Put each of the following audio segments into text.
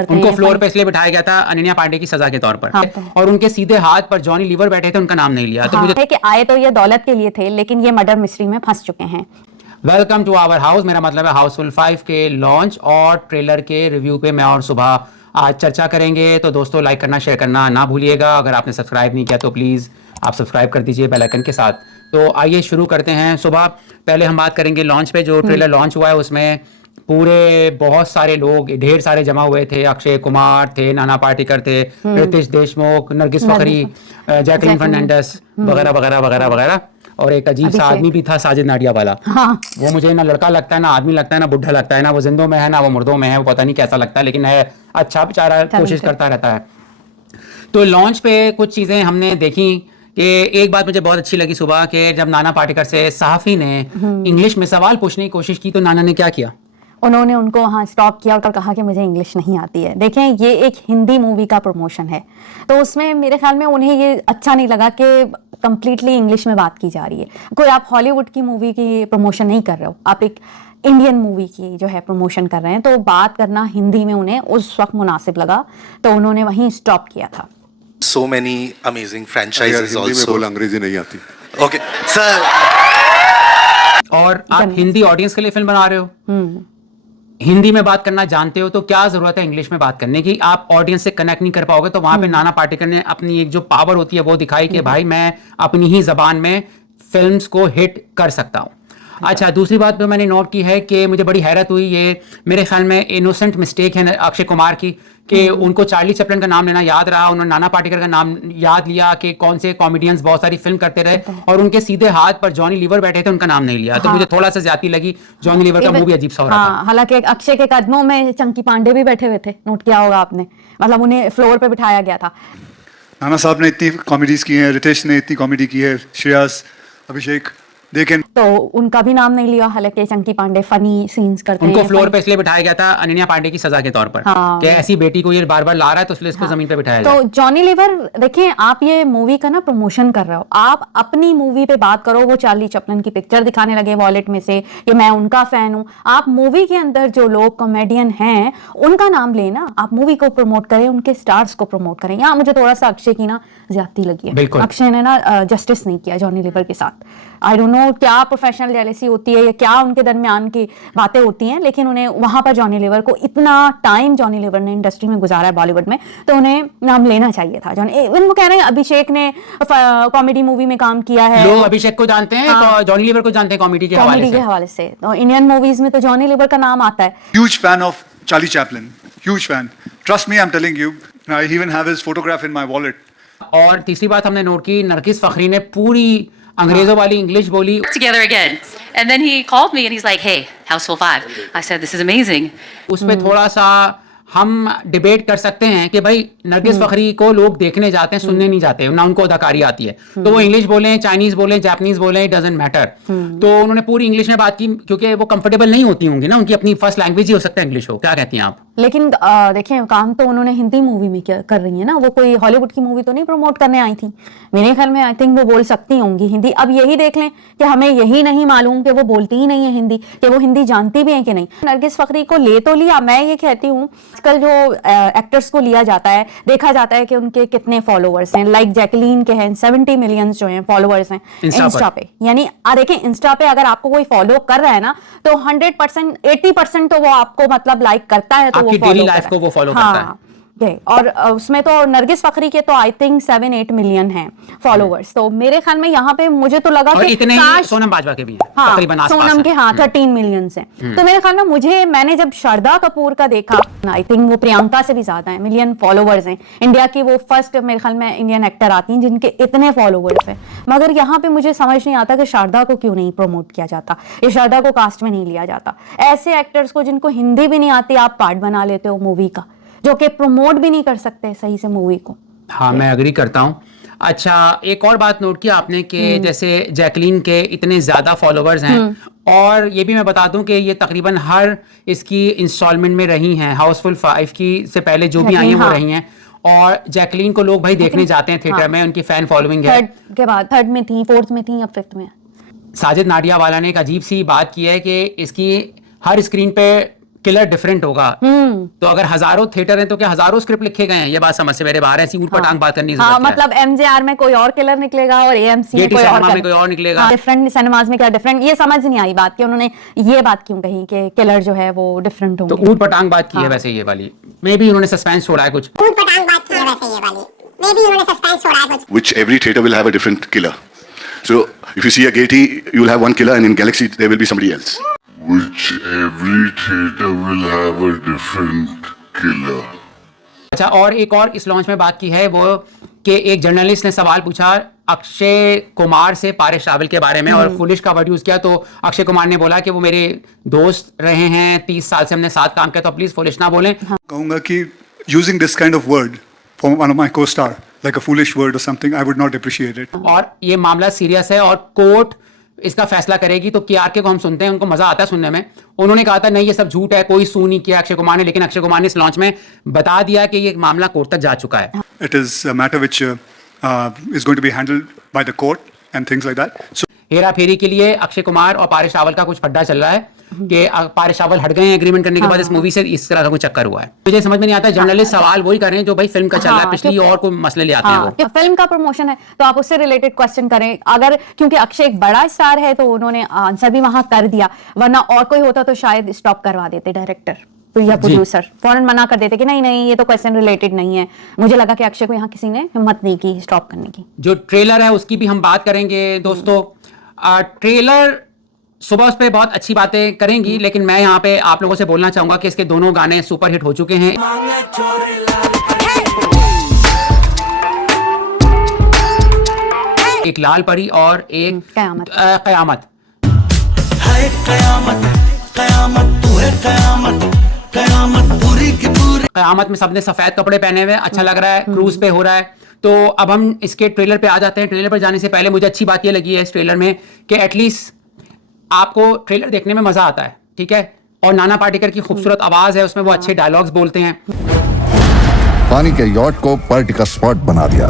उनको फ्लोर पे इसलिए बिठाया गया था अनन्या पांडे की सजा के तौर पर। हाँ, और उनके सीधे हाथ पर जॉनी लीवर बैठे थे, उनका नाम नहीं लिया। तो मुझे कि आए तो ये दौलत के लिए थे, लेकिन ये मर्डर मिस्ट्री में फंस चुके हैं। वेलकम टू आवर हाउस, मेरा मतलब है हाउसफुल 5 के लॉन्च और ट्रेलर के रिव्यू पे मैं और सुबह आज चर्चा करेंगे। तो दोस्तों, लाइक करना, शेयर करना ना भूलिएगा। अगर आपने सब्सक्राइब नहीं किया तो प्लीज़ आप सब्सक्राइब कर दीजिए बेल आइकन के साथ। तो आइए शुरू करते हैं। सुबह पहले हम बात करेंगे लॉन्च पे। जो ट्रेलर लॉन्च हुआ है उसमें पूरे बहुत सारे लोग, ढेर सारे जमा हुए थे। अक्षय कुमार थे, नाना पाटेकर थे, रितेश देशमुख, नरगिस फखरी, जैकलीन फर्नांडिस वगैरह वगैरह वगैरह वगैरह। और एक अजीब सा आदमी भी था, साजिद नाडियावाला। हाँ। वो मुझे ना लड़का लगता है, ना आदमी लगता है, ना बुढ़ा लगता है, ना वो जिंदों में है ना वो मुर्दों में है। वो पता नहीं कैसा लगता है, लेकिन है अच्छा बेचारा, कोशिश करता रहता है। तो लॉन्च पे कुछ चीजें हमने देखी कि एक बात मुझे बहुत अच्छी लगी सुबह के, जब नाना पाटेकर से सहाफी ने इंग्लिश में सवाल पूछने की कोशिश की तो नाना ने क्या किया, उन्होंने उनको वहाँ स्टॉप किया और कहा कि मुझे इंग्लिश नहीं आती है। देखें, ये एक हिंदी मूवी का प्रमोशन है, तो उसमें मेरे ख्याल में उन्हें ये अच्छा नहीं लगा कि कंप्लीटली इंग्लिश में बात की जा रही है। कोई आप हॉलीवुड की मूवी की प्रमोशन नहीं कर रहे हो, आप एक इंडियन मूवी की जो है प्रमोशन कर रहे हैं, तो बात करना हिंदी में उन्हें उस वक्त मुनासिब लगा, तो उन्होंने वहीं स्टॉप किया था। So many amazing franchises Hindi also. में बोल, अंग्रेजी नहीं आती। Okay, sir. और आप हिंदी ऑडियंस के लिए फिल्म बना रहे हो, हिंदी में बात करना जानते हो, तो क्या जरूरत है इंग्लिश में बात करने की? आप ऑडियंस से कनेक्ट नहीं कर पाओगे। तो वहां पे नाना पाटेकर ने अपनी एक जो पावर होती है वो दिखाई कि भाई मैं अपनी ही जबान में फिल्म्स को हिट कर सकता हूँ। अच्छा, दूसरी बात जो मैंने नोट की है कि मुझे बड़ी हैरत हुई, ये मेरे ख्याल में इनोसेंट मिस्टेक है अक्षय कुमार की कि उनको चार्ली चैपलिन का नाम लेना याद रहा, उन्होंने नाना पाटेकर का नाम याद लिया कि कौन से कॉमेडियंस बहुत सारी फिल्म करते रहे, और उनके सीधे हाथ पर जॉनी लीवर बैठे थे, उनका नाम नहीं लिया। तो मुझे थोड़ा सा ज्यादती लगी। जॉनी लीवर का मुंह भी अजीब सा हो रहा था। हालांकि अक्षय के कदमों में चंकी पांडे भी बैठे हुए थे, नोट किया होगा आपने, मतलब उन्हें फ्लोर पे बिठाया गया था। नाना साहब ने इतनी कॉमेडीज की हैं, रितेश ने इतनी कॉमेडी की है, श्रेयस, अभिषेक, देखें तो उनका भी नाम नहीं लिया। हालांकि चंकी पांडे फनी सीन्स करते हैं। उनको फ्लोर पे इसलिए बिठाया गया था अनन्या पांडे की सजा के तौर पर। हाँ। कि ऐसी बेटी को ये बार बार ला रहा है तो इसलिए इसको जमीन पे बिठाया तो जॉनी लीवर, देखिए आप ये मूवी का ना प्रमोशन कर रहे हो, आप अपनी मूवी पे बात करो। वो चार्ली चैपलिन की पिक्चर दिखाने लगे वॉलेट में से कि मैं उनका फैन हूँ। आप मूवी के अंदर जो लोग कॉमेडियन हैं उनका नाम लेना, आप मूवी को प्रमोट करें, उनके स्टार्स को प्रमोट करें। यहाँ मुझे थोड़ा सा अक्षय की ना ज्यादती लगी है। अक्षय ने ना जस्टिस नहीं किया जॉनी लीवर के साथ। आई डोंट नो क्या प्रोफेशनल जेलसी होती है या क्या उनके दरमियान की बातें होती हैं, लेकिन उन्हें वहां पर जॉनी लीवर को, इतना टाइम जॉनी लीवर ने इंडस्ट्री में गुजारा है बॉलीवुड में, तो उन्हें नाम लेना चाहिए था। वो कह रहे हैं अभिषेक ने कॉमेडी मूवी में काम किया है। लोग अभिषेक को जानते हैं, हाँ। तो जॉनी लीवर को जानते हैं कॉमेडी के हवाले से। तो इंडियन मूवीज में तो जॉनी लीवर का नाम आता है। Huge fan of Charlie Chaplin, huge fan, trust me, I am telling you, I even have his photograph in my wallet. और तीसरी बात हमने नोट की, नरगिस फखरी ने पूरी अंग्रेजों वाली इंग्लिश बोली। Together again, and then he called me and he's like, "Hey, Houseful 5." I said, "This is amazing." उस पे थोड़ा सा हम डिबेट कर सकते हैं कि भाई नरगिस फखरी को लोग देखने जाते हैं, सुनने नहीं जाते, ना उनको अदाकारी आती है। तो वो इंग्लिश बोलें, चाइनीज बोलें, जापानीज बोलें, इट डजंट मैटर। तो उन्होंने पूरी इंग्लिश में बात की क्योंकि वो कंफर्टेबल नहीं होती होंगी ना, उनकी अपनी फर्स्ट लैंग्वेज ही हो सकता है इंग्लिश हो। क्या कहती हैं आप? लेकिन देखिए, काम तो उन्होंने हिंदी मूवी में क्या कर रही है ना, वो कोई हॉलीवुड की मूवी तो नहीं प्रमोट करने आई थी। मेरे ख्याल में आई थिंक वो बोल सकती होंगी हिंदी। अब यही देख लें कि हमें यही नहीं मालूम कि वो बोलती ही नहीं है हिंदी, कि वो हिंदी जानती भी है कि नहीं। नरगिस फखरी को ले तो लिया, मैं ये कहती हूँ आजकल जो एक्टर्स को लिया जाता है, देखा जाता है कि उनके कितने फॉलोअर्स हैं। लाइक जैकलीन के हैं 70 मिलियन जो हैं फॉलोअर्स हैं इंस्टा पे। यानी देखिए, इंस्टा पे अगर आपको कोई फॉलो कर रहा है ना, तो 100%, 80% तो वो आपको मतलब लाइक करता है, तो वो डेली लाइफ को वो फॉलो करता है। और उसमें तो नरगिस फखरी के तो आई थिंक 7-8 मिलियन हैं फॉलोअर्स। तो मेरे ख्याल में यहाँ पे मुझे तो लगा कि इतने ही सोनम बाजवा के भी हैं, तकरीबन आसपास सोनम के 13 मिलियन हैं। तो मेरे ख्याल में मैंने जब शारदा कपूर का देखा, आई थिंक वो प्रियंका से भी ज्यादा है, मिलियन फॉलोवर्स हैं। इंडिया की वो फर्स्ट मेरे ख्याल में इंडियन एक्टर आती हैं जिनके इतने फॉलोवर्स हैं। मगर यहाँ पे मुझे समझ नहीं आता कि शारदा को क्यों नहीं प्रमोट किया जाता, या शारदा को कास्ट में नहीं लिया जाता। ऐसे एक्टर्स को जिनको हिंदी भी नहीं आती, आप पार्ट बना लेते हो मूवी का, जो कि प्रमोट भी नहीं कर सकते सही से मूवी को। हाँ, मैं एग्री करता हूँ। अच्छा, एक और बात नोट किया आपने कि जैसे जैकलीन के इतने ज्यादा फॉलोअर्स हैं, और ये भी मैं बता दूं कि ये तकरीबन हर इसकी इंस्टॉलमेंट में रही हैं। हाउसफुल 5 की से पहले जो भी आई हैं वो रही हैं, और जैकलीन को लोग भाई देखने जाते हैं थिएटर में, उनकी फैन फॉलोइंग है। के बाद 3rd में थी, 4th में थी, अब 5th में। साजिद नाडियावाला ने एक अजीब सी बात की है कि इसकी हर स्क्रीन पे किलर डिफरेंट होगा। तो अगर हजारों थिएटर हैं तो क्या हजारों स्क्रिप्ट लिखे गए हैं, ये बात समझ से मेरे बाहर है। ऐसी ऊट पटांग बात करनी हाँ, जरूरत मतलब एमजेआर में कोई और किलर निकलेगा और एएमसी में गेटी कोई और सिनेमा में कोई और निकलेगा। डिफरेंट सिनेमाज में क्या डिफरेंट, ये समझ नहीं आई बात कि उन्होंने ये बात क्यों कही कि किलर जो है वो डिफरेंट तो होंगे। ऊट पटांग बात की है वैसे ये वाली, मे भी उन्होंने सस्पेंस छोड़ा है कुछ। Which every theater will have a different killer. So if you see a Gaiety, you will have one killer, and in Galaxy there will be somebody else. Which every theater will have a different killer. अच्छा, और एक और इस launch में बात की है वो कि एक जर्नलिस्ट ने सवाल पूछा अक्षय कुमार से पारिश रावल के बारे में और फुलिश का वर्ड यूज किया। तो अक्षय कुमार ने बोला कि वो मेरे दोस्त रहे हैं, 30 साल से हमने साथ काम किया, तो प्लीज फुलिश ना बोलें। कहूँगा कि using this kind of word for one of my co-star, like a foolish word or something, I would not appreciate it. और ये मामला सीरियस है और कोर्ट इसका फैसला करेगी। तो केआरके को हम सुनते हैं, उनको मजा आता है सुनने में। उन्होंने कहा था नहीं ये सब झूठ है, कोई सू नहीं किया अक्षय कुमार ने, लेकिन अक्षय कुमार ने इस लॉन्च में बता दिया कि ये मामला कोर्ट तक जा चुका है। It is a matter which is going to be handled by the court and things like that. So Hera फेरी के लिए अक्षय कुमार और पारिश रावल का कुछ पड्डा चल रहा है कि पारिश रावल हट गए हैं एग्रीमेंट करने के बाद इस मूवी से, इस तरह का कोई चक्कर हुआ है। मुझे समझ में नहीं आता, जर्नलिस्ट सवाल वही कर रहे हैं जो भाई फिल्म का चल रहा है, पिछली और कोई मसले ले आते हैं वो। फिल्म का प्रमोशन है तो आप उससे रिलेटेड क्वेश्चन करें, अगर क्योंकि अक्षय एक बड़ा स्टार है तो उन्होंने आंसर भी वहां कर दिया, वरना और कोई होता तो शायद स्टॉप करवा देते डायरेक्टर या प्रोड्यूसर, फौरन मना कर देते कि नहीं नहीं ये तो क्वेश्चन रिलेटेड नहीं है। मुझे लगा कि अक्षय को यहाँ किसी ने हिम्मत नहीं की स्टॉप करने की। जो ट्रेलर है उसकी भी हम बात करेंगे दोस्तों। ट्रेलर सुबह उस पर बहुत अच्छी बातें करेंगी, लेकिन मैं यहाँ पे आप लोगों से बोलना चाहूंगा कि इसके दोनों गाने सुपर हिट हो चुके हैं। एक लाल परी और एक कयामत। कयामत। कयामत में सबने सफेद कपड़े पहने हुए, अच्छा लग रहा है, क्रूज पे हो रहा है। तो अब हम इसके ट्रेलर पे आ जाते हैं। ट्रेलर पर जाने से पहले मुझे अच्छी बात ये लगी है इस ट्रेलर में कि एटलीस्ट आपको ट्रेलर देखने में मजा आता है, ठीक है। और नाना पाटेकर की खूबसूरत आवाज है उसमें, वो अच्छे डायलॉग्स बोलते हैं। पानी के यॉट को पार्टी का स्पॉट बना दिया।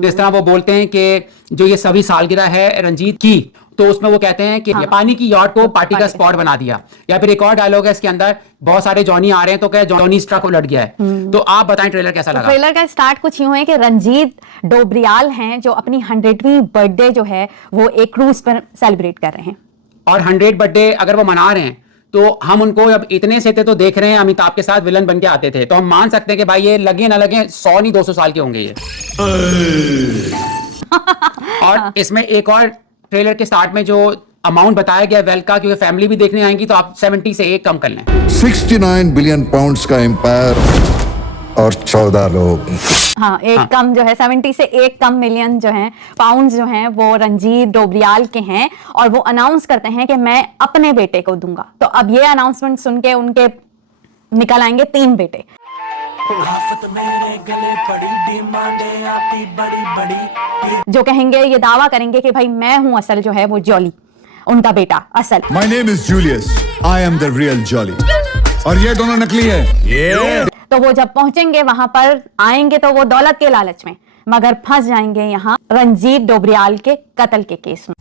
जिस तरह वो बोलते हैं कि जो ये सभी सालगिरह है रंजीत की, तो उसमें वो कहते हैं कि पानी की यॉट को पार्टी का स्पॉट बना दिया। या फिर एक और डायलॉग है इसके अंदर, बहुत सारे जॉनी आ रहे हैं तो क्या जॉनी ट्रक उलट गया है। तो आप बताएं ट्रेलर कैसा लगा? ट्रेलर का स्टार्ट कुछ यूं है कि रंजीत डोबरियाल हैं जो अपनी 100वीं बर्थडे जो है वो एक क्रूज पर सेलिब्रेट कर रहे हैं। और 100 बर्थडे अगर वो मना रहे हैं तो हम उनको अब इतने से थे तो देख रहे हैं अमिताभ के साथ विलन बन के आते थे, तो हम मान सकते हैं कि भाई ये लगे ना लगे 100 नहीं 200 साल के होंगे ये। और इसमें एक और ट्रेलर के स्टार्ट में जो अमाउंट बताया गया वेल्थ का, क्योंकि फैमिली भी देखने आएंगी, तो आप 70 से एक कम कर लें। 69 बिलियन पाउंड्स का एम्पायर और 14 लोग। हाँ, एक कम जो है 70 से एक कम मिलियन जो है पाउंड्स जो हैं वो रंजीत डोबरियाल के हैं, और वो अनाउंस करते हैं कि मैं अपने बेटे को दूंगा। तो अब ये अनाउंसमेंट सुन के उनके निकल आएंगे 3 बेटे। जो कहेंगे, ये दावा करेंगे कि भाई मैं हूं असल जो है वो जॉली, उनका बेटा असल। My name is Julius. I am the real Jolly. और ये दोनों नकली है। तो वो जब पहुंचेंगे वहां पर आएंगे तो वो दौलत के लालच में, मगर फंस जाएंगे यहाँ रंजीत डोबरियाल के कत्ल के केस में।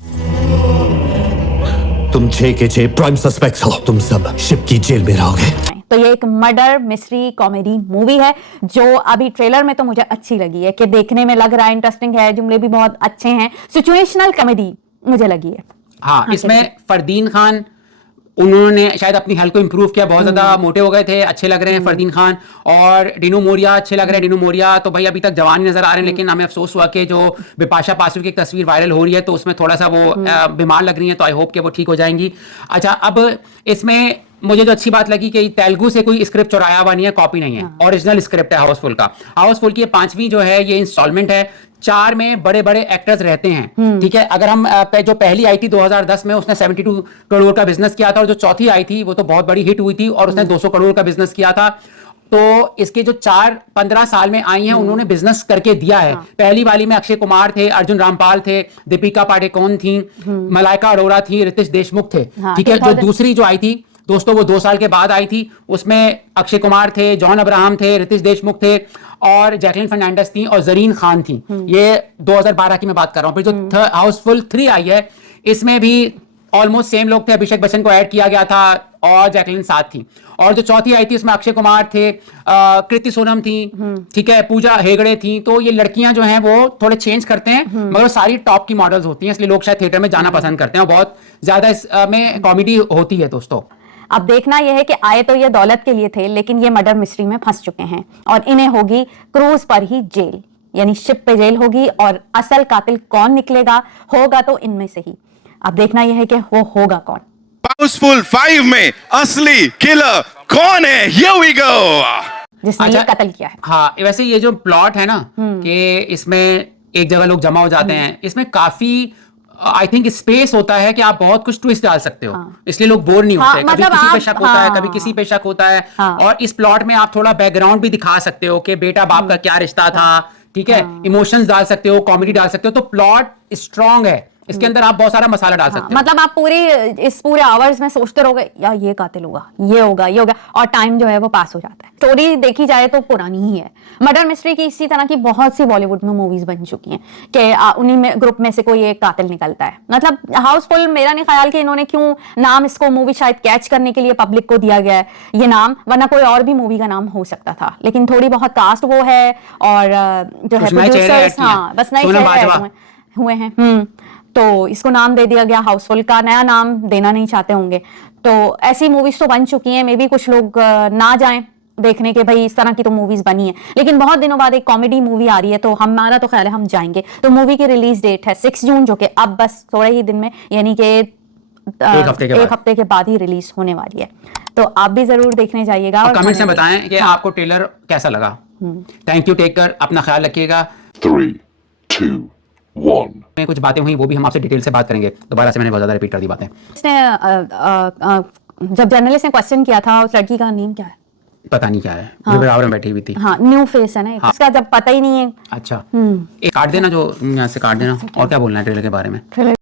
तुम 6 के 6 प्राइम सस्पेक्ट्स हो, तुम सब शिप की जेल में रहोगे। तो ये एक मर्डर मिस्ट्री कॉमेडी मूवी है जो अभी ट्रेलर में तो मुझे अच्छी लगी है कि देखने में लग रहा है इंटरेस्टिंग है, जुमले भी बहुत अच्छे हैं, सिचुएशनल कॉमेडी मुझे लगी है। हाँ, इसमें फरदीन खान उन्होंने शायद अपनी हेल्थ को इंप्रूव किया, बहुत ज्यादा मोटे हो गए थे, अच्छे लग रहे हैं फरदीन खान। और डिनू मोरिया अच्छे लग रहे हैं। डिनू मोरिया तो भाई अभी तक जवान ही नजर आ रहे हैं, लेकिन हमें अफसोस हुआ कि जो बिपाशा बासु की एक तस्वीर वायरल हो रही है तो उसमें थोड़ा सा वो बीमार लग रही है, तो आई होप कि वो ठीक हो जाएंगी। अच्छा, अब इसमें मुझे जो अच्छी बात लगी कि तेलुगु से कोई स्क्रिप्ट चुराया हुआ नहीं है, कॉपी नहीं है, ओरिजिनल स्क्रिप्ट है हाउसफुल का। हाउसफुल की 5वीं जो है ये इंस्टॉलमेंट है, 4 में बड़े बड़े एक्टर्स रहते हैं, ठीक है। अगर हम जो पहली आई थी 2010 में उसने 72 करोड़ का बिजनेस किया था, और जो चौथी आई थी वो तो बहुत बड़ी हिट हुई थी और उसने 200 करोड़ का बिजनेस किया था। तो इसके जो 15 साल में आई हैं उन्होंने बिजनेस करके दिया है। पहली वाली में अक्षय कुमार थे, अर्जुन रामपाल थे, दीपिका पादुकोण थी, मलाइका अरोड़ा थी, रितेश देशमुख थे, ठीक है। जो दूसरी जो आई थी दोस्तों वो 2 साल के बाद आई थी, उसमें अक्षय कुमार थे, जॉन अब्राहम थे, रितेश देशमुख थे और जैकलिन फर्नांडिस थी और जरीन खान थी। ये 2012 की मैं बात कर रहा हूँ। फिर जो हाउसफुल 3 आई है इसमें भी ऑलमोस्ट सेम लोग थे, अभिषेक बच्चन को ऐड किया गया था और जैकलिन साथ थी, और जो चौथी आई थी उसमें अक्षय कुमार थे, कृति सोनम थी, ठीक है, पूजा हेगड़े थी। तो ये लड़कियां जो हैं वो थोड़े चेंज करते हैं, मगर वो सारी टॉप की मॉडल्स होती हैं, इसलिए लोग शायद थिएटर में जाना पसंद करते हैं, और बहुत ज्यादा इसमें कॉमेडी होती है दोस्तों। अब देखना यह है कि आए तो ये दौलत के लिए थे, लेकिन ये मर्डर मिस्ट्री में फंस चुके हैं और इन्हें होगी क्रूज पर ही जेल, यानी शिप पे जेल होगी, और असल कातिल कौन निकलेगा, होगा तो इनमें से ही। अब देखना यह है कि वो होगा कौन। हाउसफुल 5 में असली किलर कौन है? Here we go. जिसने ये कत्ल किया है। हाँ, वैसे ये जो प्लॉट है ना कि इसमें एक जगह लोग जमा हो जाते हैं, इसमें काफी आई थिंक स्पेस होता है कि आप बहुत कुछ ट्विस्ट डाल सकते हो, इसलिए लोग बोर नहीं होते। कभी मतलब किसी पे आप- शक होता है, कभी किसी पे शक होता है, और इस प्लॉट में आप थोड़ा बैकग्राउंड भी दिखा सकते हो कि बेटा बाप का क्या रिश्ता था, ठीक है, इमोशंस डाल सकते हो, कॉमेडी डाल सकते हो, तो प्लॉट स्ट्रांग है, इसके अंदर आप बहुत सारा मसाला डाल सकते हो। मतलब आप इस पूरे आवर्स में सोचते रहोगे यार ये कातिल होगा, ये होगा, ये होगा, और टाइम जो है वो पास हो जाता है। स्टोरी देखी जाए तो पुरानी ही है। मर्डर मिस्ट्री की इसी तरह की बहुत सी बॉलीवुड में मूवीज बन चुकी हैं कि उन्हीं में ग्रुप में से कोई एक कातिल निकलता है। मतलब हाउसफुल, मेरा नहीं ख्याल कि इन्होंने क्यों नाम इसको मूवी शायद कैच करने के लिए पब्लिक को दिया गया है ये नाम, वरना कोई और भी मूवी का नाम हो सकता था, लेकिन थोड़ी बहुत कास्ट वो है, और जो है प्रोड्यूसर्स, हाँ बस नए चेहरे हुए हैं, तो इसको नाम दे दिया गया हाउसफुल का, नया नाम देना नहीं चाहते होंगे। तो ऐसी मूवीज तो बन चुकी हैं, मे बी कुछ लोग ना जाएं देखने के, भाई इस तरह की तो मूवीज बनी है, लेकिन बहुत दिनों बाद एक कॉमेडी मूवी आ रही है, तो हमारा तो ख्याल है हम जाएंगे। तो मूवी की रिलीज डेट है 6 जून, जो कि अब बस थोड़े ही दिन में, यानी कि एक हफ्ते के बाद ही रिलीज होने वाली है, तो आप भी जरूर देखने जाइएगा और कमेंट्स में बताएं कि आपको ट्रेलर कैसा लगा। थैंक यू, टेक केयर, अपना ख्याल रखिएगा। 3, 2, 1. में कुछ बातें हुई वो भी हम आपसे डिटेल से बात करेंगे, दोबारा से मैंने बहुत ज्यादा रिपीट कर दी बातें। जब जर्नलिस्ट ने क्वेश्चन किया था, उस लड़की का नेम क्या है पता नहीं क्या है, जो बराबर में बैठी हुई थी। हाँ, न्यू फेस है ना, इसका जब पता ही नहीं है। अच्छा, एक काट देना, जो यहाँ से काट देना। और क्या बोलना है ट्रेलर के बारे में?